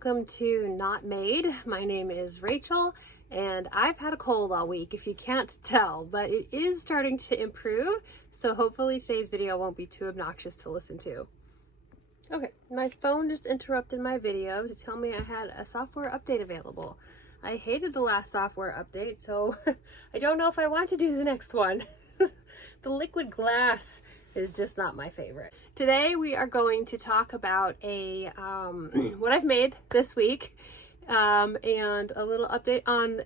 welcome to Not Made. My name is Rachel and I've had a cold all week if you can't tell, but it is starting to improve, so hopefully today's video won't be too obnoxious to listen to. Okay, my phone just interrupted my video to tell me I had a software update available. I hated the last software update, so I don't know if I want to do the next one. The liquid glass is just not my favorite. Today we are going to talk about what I've made this week and a little update on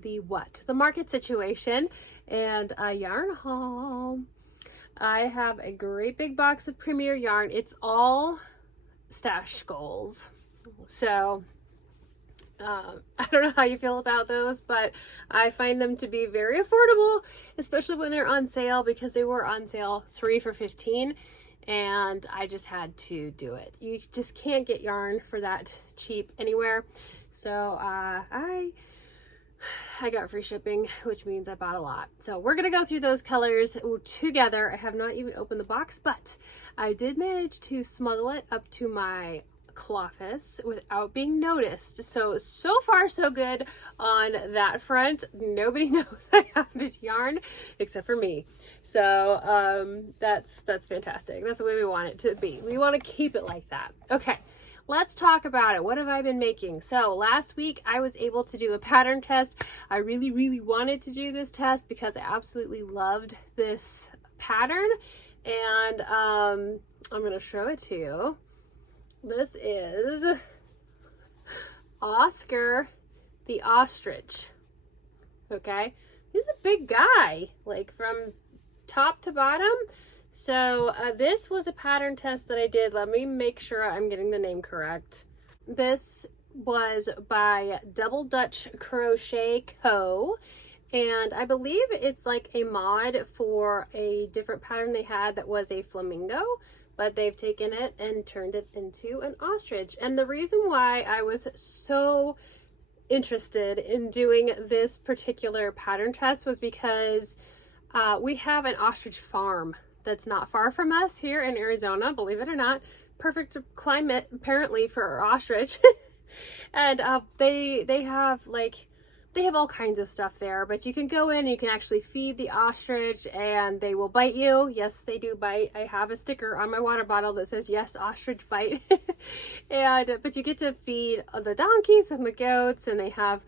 the market situation and a yarn haul. I have a great big box of Premier yarn. It's all stash goals. So I don't know how you feel about those, but I find them to be very affordable, especially when they're on sale, because they were on sale 3 for $15 and I just had to do it. You just can't get yarn for that cheap anywhere. So I got free shipping, which means I bought a lot. So we're gonna go through those colors together. I have not even opened the box, but I did manage to smuggle it up to my office without being noticed. So far so good on that front. Nobody knows I have this yarn except for me. So that's fantastic. That's the way we want it to be. We want to keep it like that. Okay, let's talk about it. What have I been making? So last week I was able to do a pattern test. I really wanted to do this test because I absolutely loved this pattern, and I'm going to show it to you. This is Oscar the ostrich. Okay, he's a big guy, like from top to bottom. So this was a pattern test that I did. Let me make sure I'm getting the name correct. This was by Double Dutch Crochet Co. And I believe it's like a mod for a different pattern they had that was a flamingo, but they've taken it and turned it into an ostrich. And the reason why I was so interested in doing this particular pattern test was because we have an ostrich farm that's not far from us here in Arizona, believe it or not. Perfect climate apparently for ostrich. And they have all kinds of stuff there, but you can go in and you can actually feed the ostrich and they will bite you. Yes, they do bite. I have a sticker on my water bottle that says, yes, ostrich bite. But you get to feed the donkeys and the goats, and they have,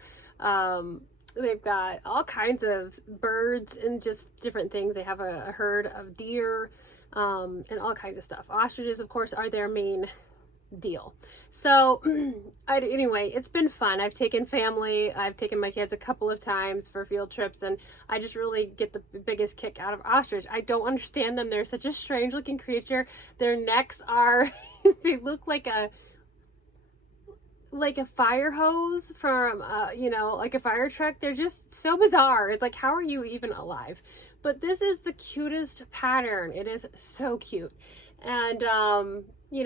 they've got all kinds of birds and just different things. They have a herd of deer and all kinds of stuff. Ostriches, of course, are their main deal. So anyway, it's been fun. I've taken my kids a couple of times for field trips, and I just really get the biggest kick out of ostrich. I don't understand them. They're such a strange looking creature. Their necks are they look like a fire hose from like a fire truck. They're just so bizarre. It's like, how are you even alive? But this is the cutest pattern. It is so cute. And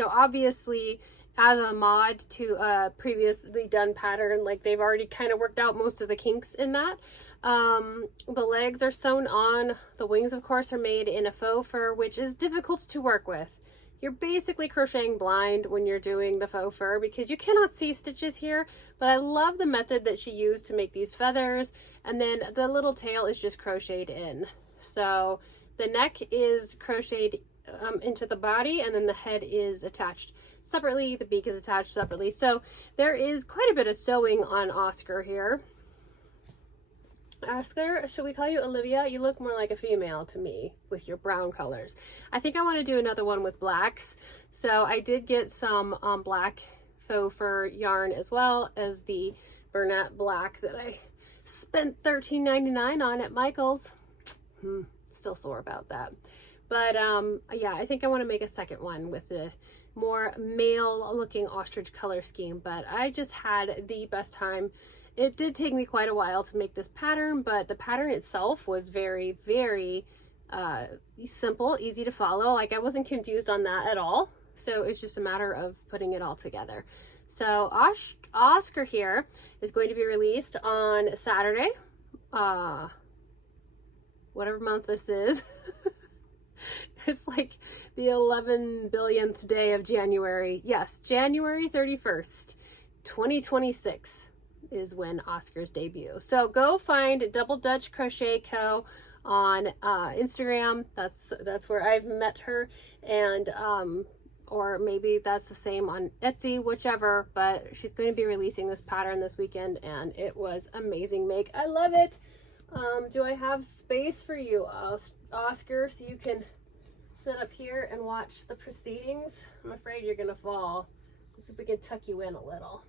obviously as a mod to a previously done pattern, like they've already kind of worked out most of the kinks in that. The legs are sewn on. The wings, of course, are made in a faux fur, which is difficult to work with. You're basically crocheting blind when you're doing the faux fur because you cannot see stitches here, but I love the method that she used to make these feathers. And then the little tail is just crocheted in. So the neck is crocheted into the body, and then the head is attached separately. The beak is attached separately. So there is quite a bit of sewing on Oscar here. Oscar, should we call you Olivia? You look more like a female to me with your brown colors. I think I want to do another one with blacks. So I did get some black faux fur yarn as well as the Bernat black that I spent $13.99 on at Michael's. Still sore about that. But yeah, I think I want to make a second one with the more male looking ostrich color scheme, but I just had the best time. It did take me quite a while to make this pattern, but the pattern itself was very simple, easy to follow. Like, I wasn't confused on that at all. So it's just a matter of putting it all together. So Oscar here is going to be released on Saturday, whatever month this is. It's like the 11 billionth day of January. Yes, January 31st, 2026 is when Oscar's debut. So go find Double Dutch Crochet Co. on Instagram. That's where I've met her, and or maybe that's the same on Etsy, whichever, but she's going to be releasing this pattern this weekend, and it was amazing make. I love it. Do I have space for you, Oscar, so you can sit up here and watch the proceedings? I'm afraid you're gonna fall. Let's see if we can tuck you in a little.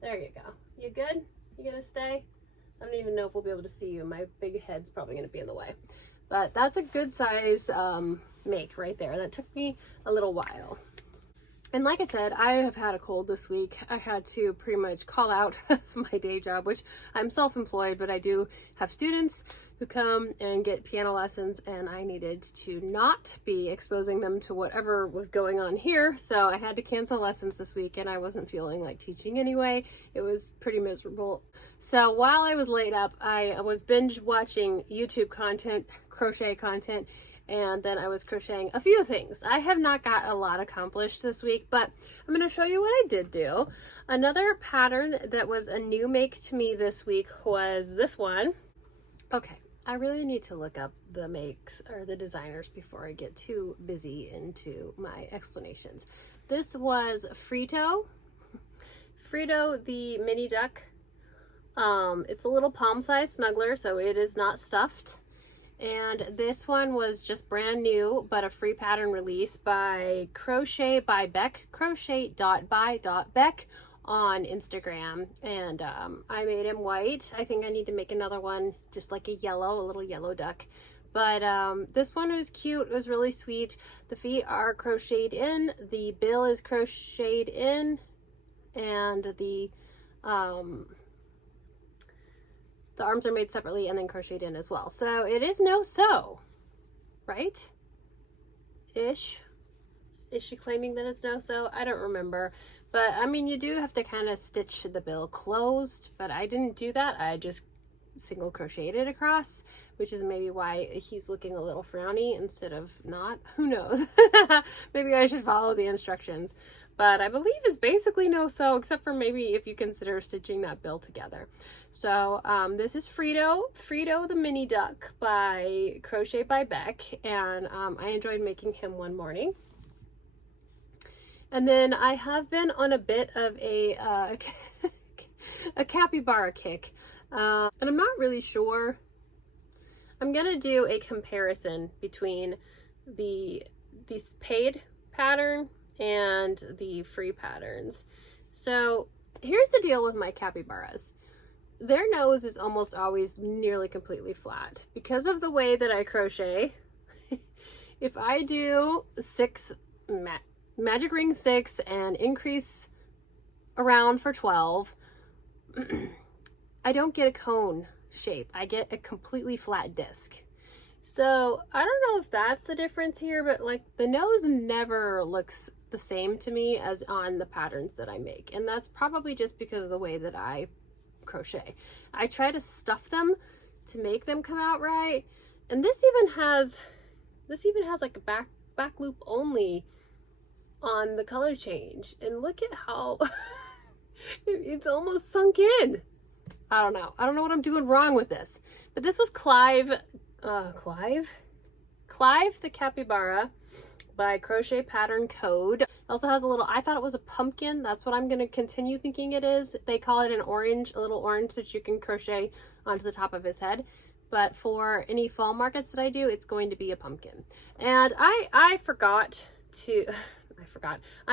There you go. You good? You gonna stay? I don't even know if we'll be able to see you. My big head's probably gonna be in the way. But that's a good size make right there. That took me a little while. And like I said, I have had a cold this week. I had to pretty much call out my day job, which I'm self-employed, but I do have students who come and get piano lessons, and I needed to not be exposing them to whatever was going on here. So I had to cancel lessons this week, and I wasn't feeling like teaching anyway. It was pretty miserable. So while I was laid up, I was binge watching YouTube content, crochet content, and then I was crocheting a few things. I have not got a lot accomplished this week, but I'm going to show you what I did do. Another pattern that was a new make to me this week was this one. Okay, I really need to look up the makes or the designers before I get too busy into my explanations. This was Frito the mini duck. It's a little palm-sized snuggler, so it is not stuffed. And this one was just brand new, but a free pattern release by Crochet by Beck, crochet.by.beck on Instagram. And I made him white. I think I need to make another one, just like a little yellow duck. But this one was cute. It was really sweet. The feet are crocheted in, the bill is crocheted in, and the arms are made separately and then crocheted in as well. So it is no sew, right? Ish. Is she claiming that it's no sew? I don't remember. But I mean, you do have to kind of stitch the bill closed, but I didn't do that. I just single crocheted it across, which is maybe why he's looking a little frowny instead of not. Who knows? Maybe I should follow the instructions. But I believe it's basically no sew, except for maybe if you consider stitching that bill together. So this is Frito the mini duck by Crochet by Beck, and I enjoyed making him one morning. And then I have been on a bit of a capybara kick, and I'm not really sure. I'm gonna do a comparison between the paid pattern and the free patterns. So here's the deal with my capybaras. Their nose is almost always nearly completely flat because of the way that I crochet. If I do 6 magic ring 6 and increase around for 12, I don't get a cone shape. I get a completely flat disc. So I don't know if that's the difference here, but like the nose never looks the same to me as on the patterns that I make, and that's probably just because of the way that I crochet. I try to stuff them to make them come out right, and this even has like a back loop only on the color change, and look at how it's almost sunk in. I don't know what I'm doing wrong with this, but this was Clive the Capybara by Crochet Pattern Code. It also has a little, I thought it was a pumpkin. That's what I'm going to continue thinking it is. They call it an orange, a little orange that you can crochet onto the top of his head. But for any fall markets that I do, it's going to be a pumpkin. And I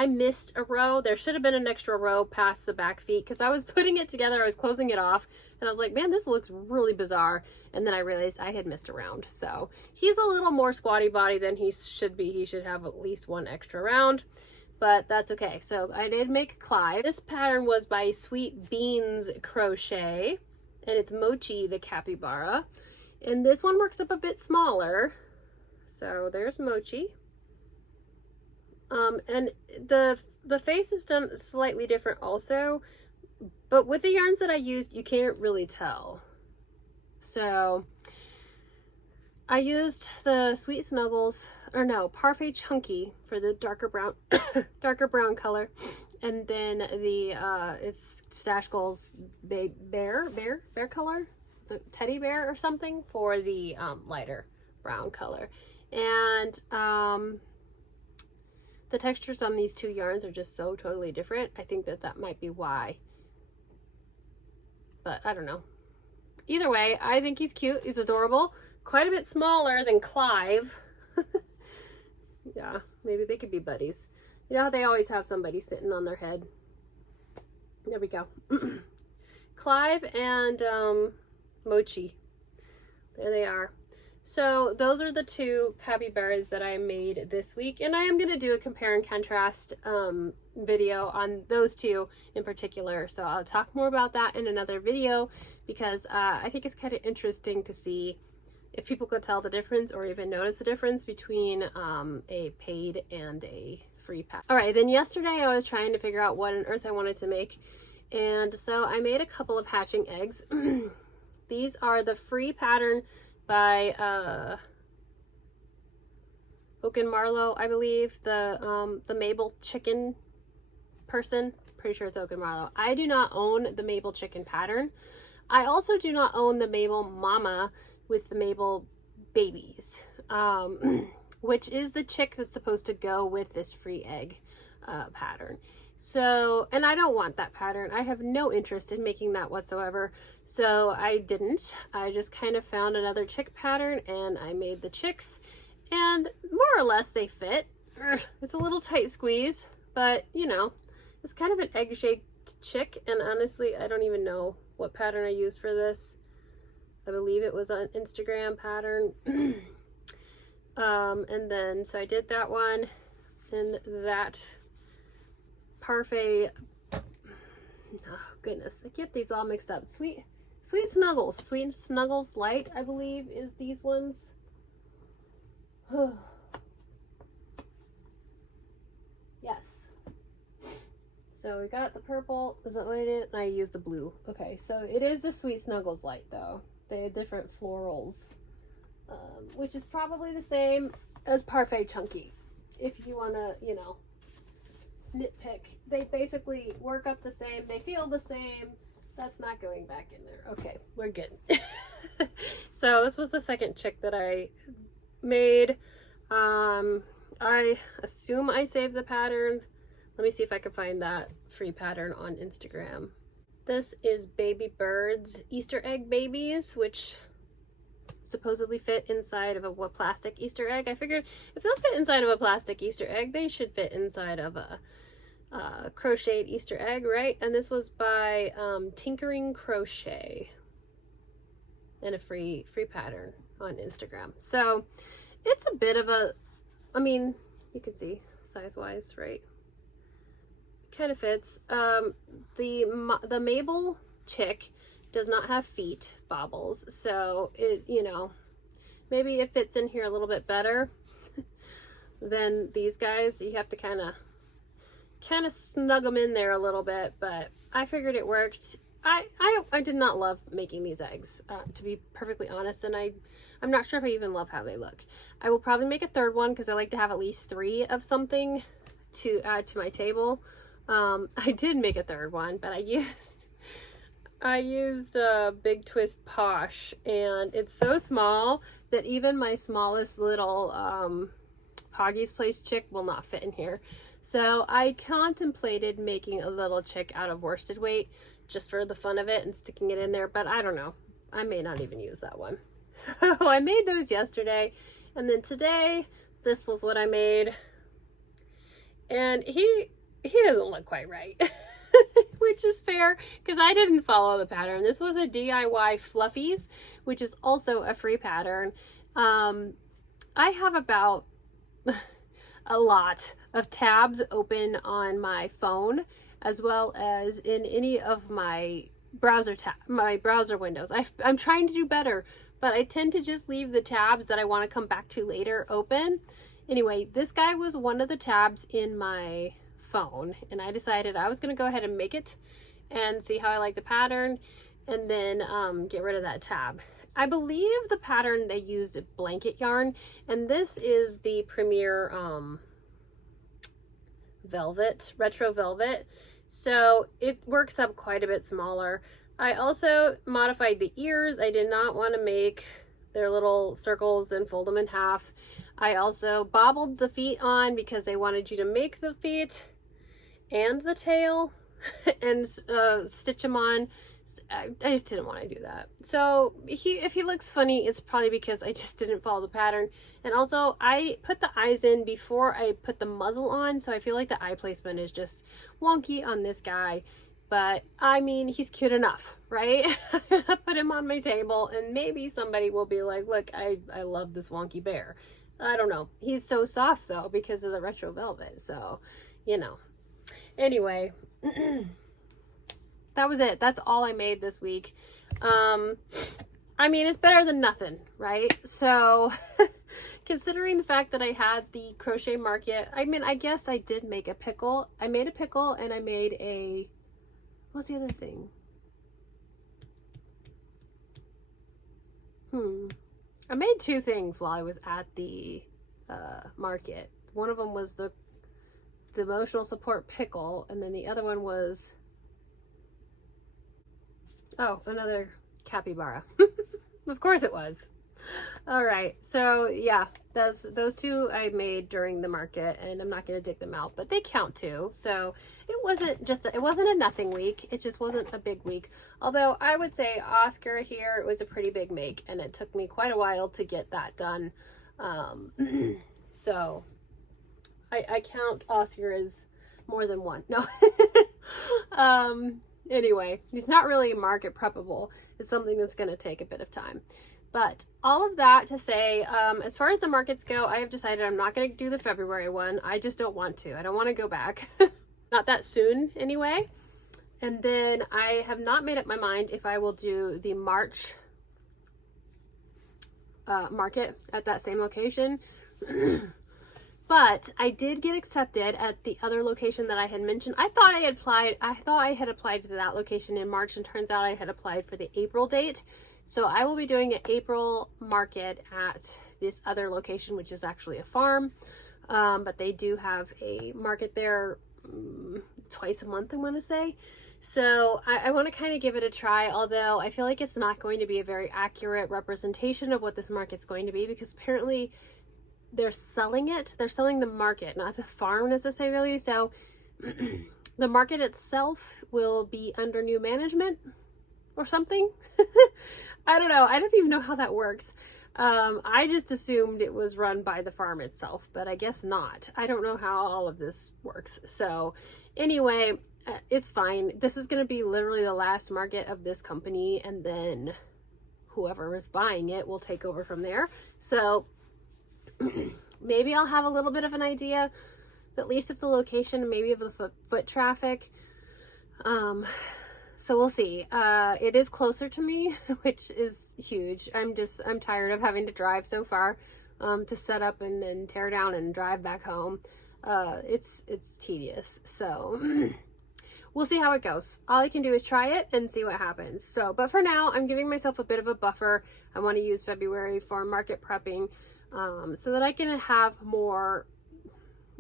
missed a row. There should have been an extra row past the back feet because I was putting it together. I was closing it off and I was like, man, this looks really bizarre. And then I realized I had missed a round. So he's a little more squatty body than he should be. He should have at least one extra round, but that's okay. So I did make Clive. This pattern was by Sweet Beans Crochet, and it's Mochi the Capybara. And this one works up a bit smaller. So there's Mochi. And the face is done slightly different also, but with the yarns that I used, you can't really tell. So I used the Sweet Snuggles, or no, Parfait Chunky for the darker brown, darker brown color. And then the, it's Stash Goals bear color. It's a teddy bear or something for the lighter brown color. And the textures on these two yarns are just so totally different. I think that might be why. But I don't know. Either way, I think he's cute. He's adorable. Quite a bit smaller than Clive. Yeah, maybe they could be buddies. You know how they always have somebody sitting on their head? There we go. Clive and Mochi. There they are. So those are the two capybaras that I made this week. And I am going to do a compare and contrast video on those two in particular. So I'll talk more about that in another video because I think it's kind of interesting to see if people could tell the difference or even notice the difference between a paid and a free pack. All right, then yesterday I was trying to figure out what on earth I wanted to make. And so I made a couple of hatching eggs. These are the free pattern by Oak and Marlowe, I believe, the Mabel chicken person. Pretty sure it's Oak and Marlowe. I do not own the Mabel chicken pattern. I also do not own the Mabel mama with the Mabel babies, which is the chick that's supposed to go with this free egg pattern. So, and I don't want that pattern. I have no interest in making that whatsoever. So I didn't. I just kind of found another chick pattern and I made the chicks, and more or less they fit. It's a little tight squeeze, but you know, it's kind of an egg-shaped chick, and honestly, I don't even know what pattern I used for this. I believe it was an Instagram pattern. And then, so I did that one and that Parfait. Oh goodness, I get these all mixed up. Sweet Snuggles Light, I believe, is these ones. Yes. So we got the purple. Is that what I did? And I used the blue. Okay, so it is the Sweet Snuggles Light though. They had different florals, which is probably the same as Parfait Chunky. If you want to, you know, nitpick, they basically work up the same. They feel the same. That's not going back in there. Okay, we're good. So this was the second chick that I made. I assume I saved the pattern. Let me see if I can find that free pattern on Instagram. This is Baby Bird's Easter egg babies, which supposedly fit inside of a plastic Easter egg. I figured if they'll fit inside of a plastic Easter egg, they should fit inside of a crocheted Easter egg, right? And this was by Tinkering Crochet, and a free pattern on Instagram. So it's a bit of a, I mean, you can see size wise, right? Kind of fits. The Mabel chick does not have feet bobbles, so it, you know, maybe it fits in here a little bit better than these guys. You have to kind of snug them in there a little bit, but I figured it worked. I did not love making these eggs, to be perfectly honest, and I'm not sure if I even love how they look. I will probably make a third one because I like to have at least 3 of something to add to my table. I did make a third one, but I used Big Twist Posh, and it's so small that even my smallest little Poggy's Place chick will not fit in here. So I contemplated making a little chick out of worsted weight just for the fun of it and sticking it in there, but I don't know. I may not even use that one. So I made those yesterday, and then today this was what I made, and he doesn't look quite right. Which is fair because I didn't follow the pattern. This was a DIY Fluffies, which is also a free pattern. I have about a lot of tabs open on my phone, as well as in any of my browser windows. I'm trying to do better, but I tend to just leave the tabs that I want to come back to later open. Anyway, this guy was one of the tabs in my phone, and I decided I was going to go ahead and make it and see how I like the pattern. and then get rid of that tab. I believe the pattern they used blanket yarn, and this is the Premier velvet, retro velvet, so it works up quite a bit smaller. I also modified the ears. I did not want to make their little circles and fold them in half. I also bobbled the feet on because they wanted you to make the feet and the tail and stitch them on. I just didn't want to do that. So if he looks funny, it's probably because I just didn't follow the pattern. And also I put the eyes in before I put the muzzle on, so I feel like the eye placement is just wonky on this guy. But I mean, he's cute enough, right? I put him on my table and maybe somebody will be like, look, I love this wonky bear. I don't know. He's so soft though because of the retro velvet. So, you know. Anyway, that was it. That's all I made this week. I mean, it's better than nothing, right? So considering the fact that I had the crochet market, I mean, I guess I did make a pickle. I made a pickle and I made a, what's the other thing? I made two things while I was at the market. One of them was the emotional support pickle, and then the other one was, oh, another capybara. Of course it was. All right, so yeah, those two I made during the market, and I'm not going to dig them out, but they count too. So it wasn't a nothing week. It just wasn't a big week. Although I would say Oscar here, it was a pretty big make, and it took me quite a while to get that done. So I count Oscar as more than one. No. Anyway, he's not really market preppable. It's something that's going to take a bit of time. But all of that to say, as far as the markets go, I have decided I'm not going to do the February one. I just don't want to. I don't want to go back. Not that soon anyway. And then I have not made up my mind if I will do the March market at that same location. But I did get accepted at the other location that I had mentioned. I thought I had applied to that location in March, and turns out I had applied for the April date. So I will be doing an April market at this other location, which is actually a farm. But they do have a market there twice a month, I want to say. So I want to kind of give it a try, although I feel like it's not going to be a very accurate representation of what this market's going to be, because apparently they're selling it. They're selling the market, not the farm necessarily. So the market itself will be under new management or something. I don't know. I don't even know how that works. I just assumed it was run by the farm itself, but I guess not. I don't know how all of this works. So anyway, it's fine. This is going to be literally the last market of this company, and then whoever is buying it will take over from there. So maybe I'll have a little bit of an idea, at least of the location, maybe of the foot traffic. So we'll see. It is closer to me, which is huge. I'm tired of having to drive so far, to set up and then tear down and drive back home. It's tedious. So we'll see how it goes. All I can do is try it and see what happens. So, but for now, I'm giving myself a bit of a buffer. I want to use February for market prepping, so that I can have more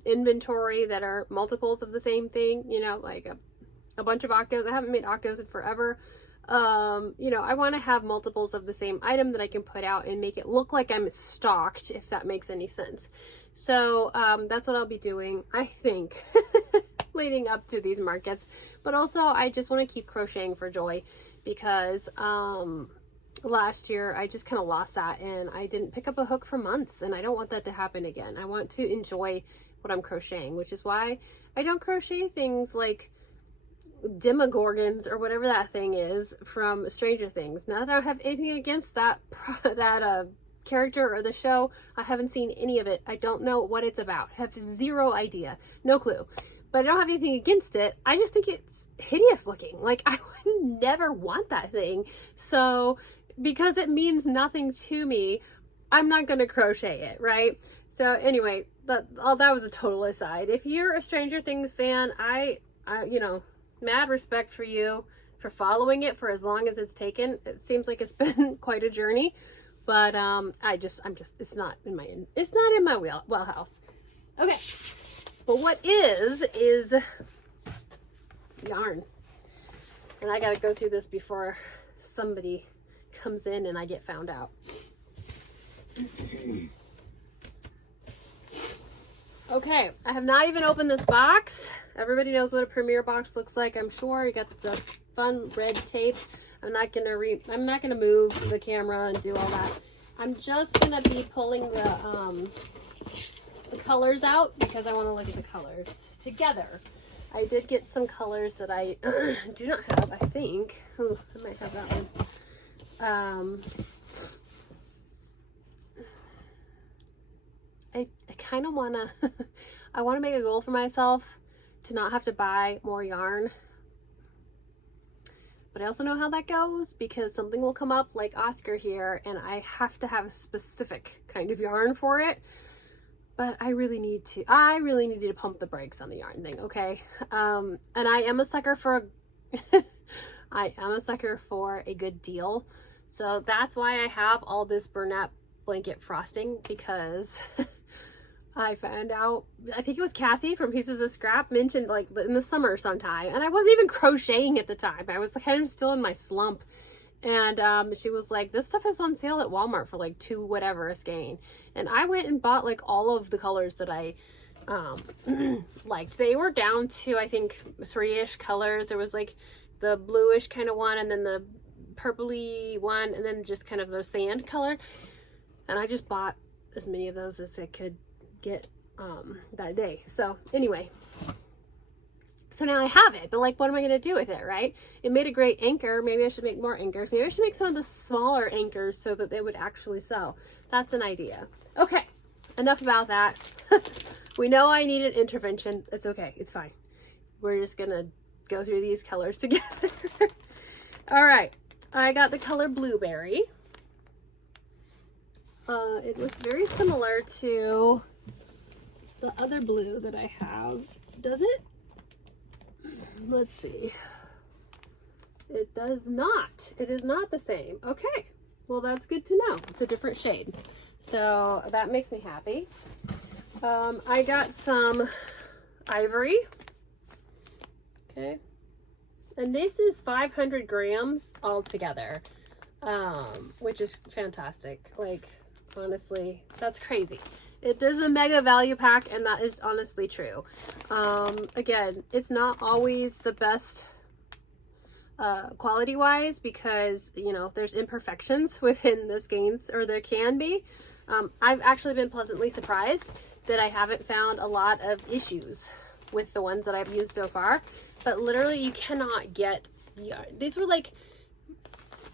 inventory that are multiples of the same thing, you know, like a bunch of octos. I haven't made octos in forever. You know, I want to have multiples of the same item that I can put out and make it look like I'm stocked, if that makes any sense. So that's what I'll be doing, I think, leading up to these markets. But also, I just want to keep crocheting for joy, because last year I just kind of lost that, and I didn't pick up a hook for months, and I don't want that to happen again. I want to enjoy what I'm crocheting, which is why I don't crochet things like Demogorgons or whatever that thing is from Stranger Things. Not that I don't have anything against that character or the show. I haven't seen any of it. I don't know what it's about. I have zero idea. No clue. But I don't have anything against it. I just think it's hideous looking. Like, I would never want that thing. So because it means nothing to me, I'm not going to crochet it, right? So anyway, that was a total aside. If you're a Stranger Things fan, I you know, mad respect for you for following it for as long as it's taken. It seems like it's been quite a journey, but it's not in my wheelhouse. Okay, but what is yarn, and I got to go through this before somebody comes in and I get found out. Okay, I have not even opened this box. Everybody knows what a Premier box looks like, I'm sure. You got the fun red tape. I'm not gonna move the camera and do all that. I'm just gonna be pulling the colors out because I want to look at the colors together. I did get some colors that I do not have, I think. Ooh, I might have that one. I kind of want to, I want to make a goal for myself to not have to buy more yarn. But I also know how that goes because something will come up like Oscar here and I have to have a specific kind of yarn for it. But I really need to pump the brakes on the yarn thing, okay? And I am a sucker for a good deal. So that's why I have all this Bernat blanket frosting, because I found out, I think it was Cassie from Pieces of Scrap mentioned like in the summer sometime, and I wasn't even crocheting at the time. I was kind of still in my slump, and she was like, this stuff is on sale at Walmart for like $2 whatever a skein. And I went and bought like all of the colors that I liked. They were down to, I think, 3-ish colors. There was like the bluish kind of one, and then the purpley one, and then just kind of the sand color. And I just bought as many of those as I could get that day. So anyway, so now I have it, but like, what am I going to do with it, right? It made a great anchor. Maybe I should make more anchors. Maybe I should make some of the smaller anchors so that they would actually sell. That's an idea. Okay, enough about that. We know I need an intervention. It's okay. It's fine. We're just going to go through these colors together. All right. I got the color Blueberry. It looks very similar to the other blue that I have. Does it? Let's see. It does not. It is not the same. Okay. Well, that's good to know. It's a different shade. So that makes me happy. I got some ivory. Okay. And this is 500 grams altogether, which is fantastic. Like, honestly, that's crazy. It is a mega value pack, and that is honestly true. Again, it's not always the best quality wise, because, you know, there's imperfections within the skeins, or there can be. I've actually been pleasantly surprised that I haven't found a lot of issues with the ones that I've used so far. But literally, you cannot get, these were like,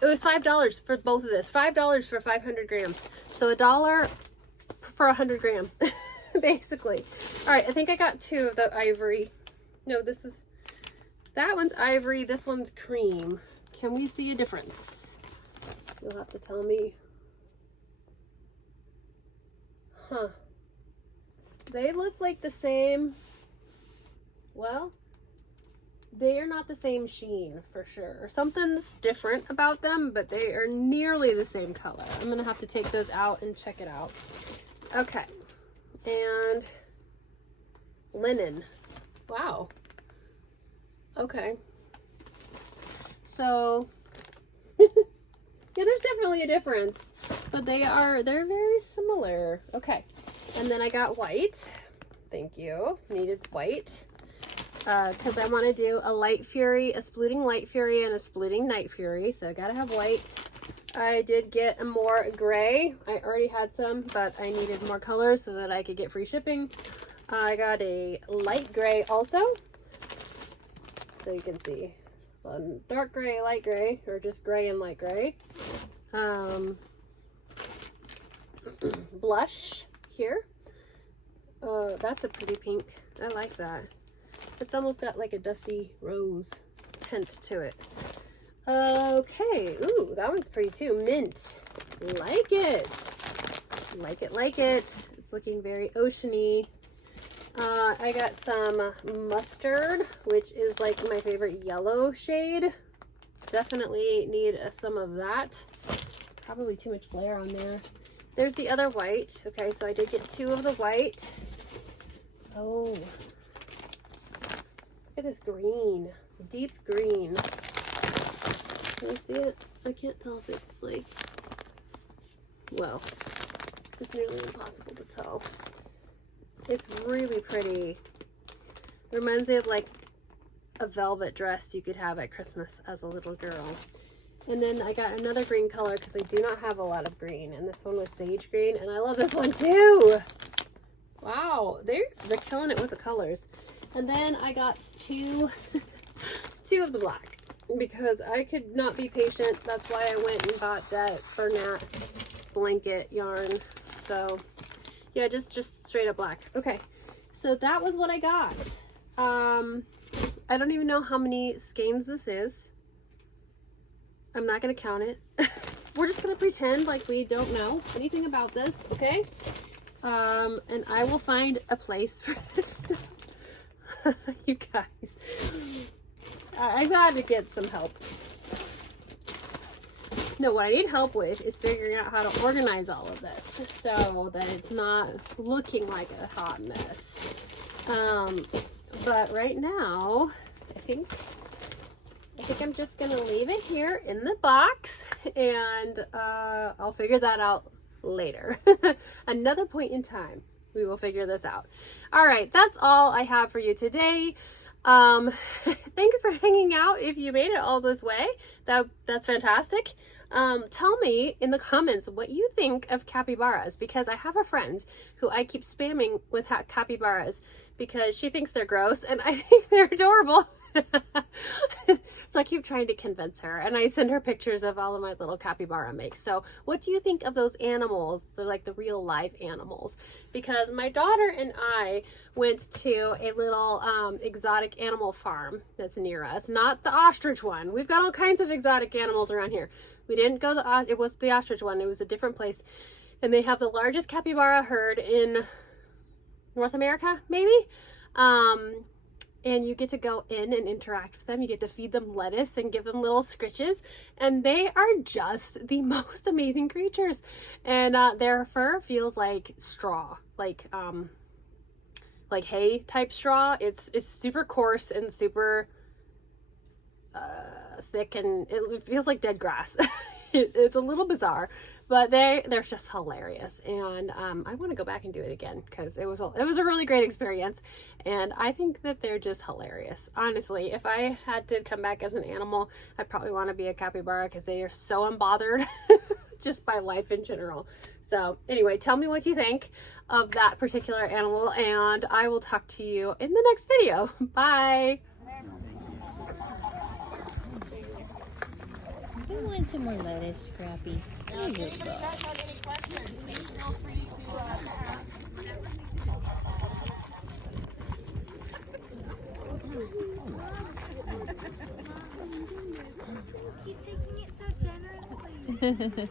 it was $5 for both of this. $5 for 500 grams. So $1 for 100 grams, basically. All right, I think I got 2 of the ivory. No, that one's ivory, this one's cream. Can we see a difference? You'll have to tell me. Huh. They look like the same. Well, they are not the same sheen for sure. Something's different about them, but they are nearly the same color. I'm gonna have to take those out and check it out. Okay, and linen. Wow. Okay. So, yeah, there's definitely a difference, but they're very similar. Okay, and then I got white. Thank you. Needed white. Because I want to do a light fury, a splitting light fury, and a splitting night fury. So I gotta have white. I did get a more gray. I already had some, but I needed more colors so that I could get free shipping. I got a light gray also. So you can see dark gray, light gray, or just gray and light gray. Blush here. That's a pretty pink. I like that. It's almost got like a dusty rose tint to it. Okay. Ooh, that one's pretty too. Mint. Like it. Like it, like it. It's looking very oceany. I got some mustard, which is like my favorite yellow shade. definitely need some of that. Probably too much glare on there. There's the other white. Okay, so I did get 2 of the white. Oh, look at this green, deep green. Can you see it? I can't tell if it's like, well, it's nearly impossible to tell. It's really pretty. It reminds me of like a velvet dress you could have at Christmas as a little girl. And then I got another green color because I do not have a lot of green, and this one was sage green, and I love this one too. Wow, they're killing it with the colors. And then I got 2 of the black because I could not be patient. That's why I went and bought that Bernat blanket yarn. So yeah, just straight up black. Okay, so that was what I got. I don't even know how many skeins this is. I'm not gonna count it. We're just gonna pretend like we don't know anything about this, okay? And I will find a place for this. You guys, I've got to get some help. No, what I need help with is figuring out how to organize all of this so that it's not looking like a hot mess. But right now, I think I'm just gonna leave it here in the box, and I'll figure that out later. Another point in time, we will figure this out. All right, that's all I have for you today. Thanks for hanging out. If you made it all this way, that's fantastic. Tell me in the comments what you think of capybaras, because I have a friend who I keep spamming with capybaras because she thinks they're gross and I think they're adorable. So I keep trying to convince her, and I send her pictures of all of my little capybara makes. So what do you think of those animals? They're like the real live animals, because my daughter and I went to a little exotic animal farm that's near us, not the ostrich one. We've got all kinds of exotic animals around here. We didn't go it was the ostrich one. It was a different place, and they have the largest capybara herd in North America, maybe. And you get to go in and interact with them. You get to feed them lettuce and give them little scritches. And they are just the most amazing creatures. And their fur feels like straw, like hay type straw. It's super coarse and super thick, and it feels like dead grass. It's a little bizarre, but they're just hilarious, and I want to go back and do it again because it was a really great experience, and I think that they're just hilarious. Honestly, if I had to come back as an animal, I'd probably want to be a capybara because they are so unbothered just by life in general. So anyway, tell me what you think of that particular animal, and I will talk to you in the next video. Bye. You want some more lettuce, Scrappy? There you go. He's taking it so generously.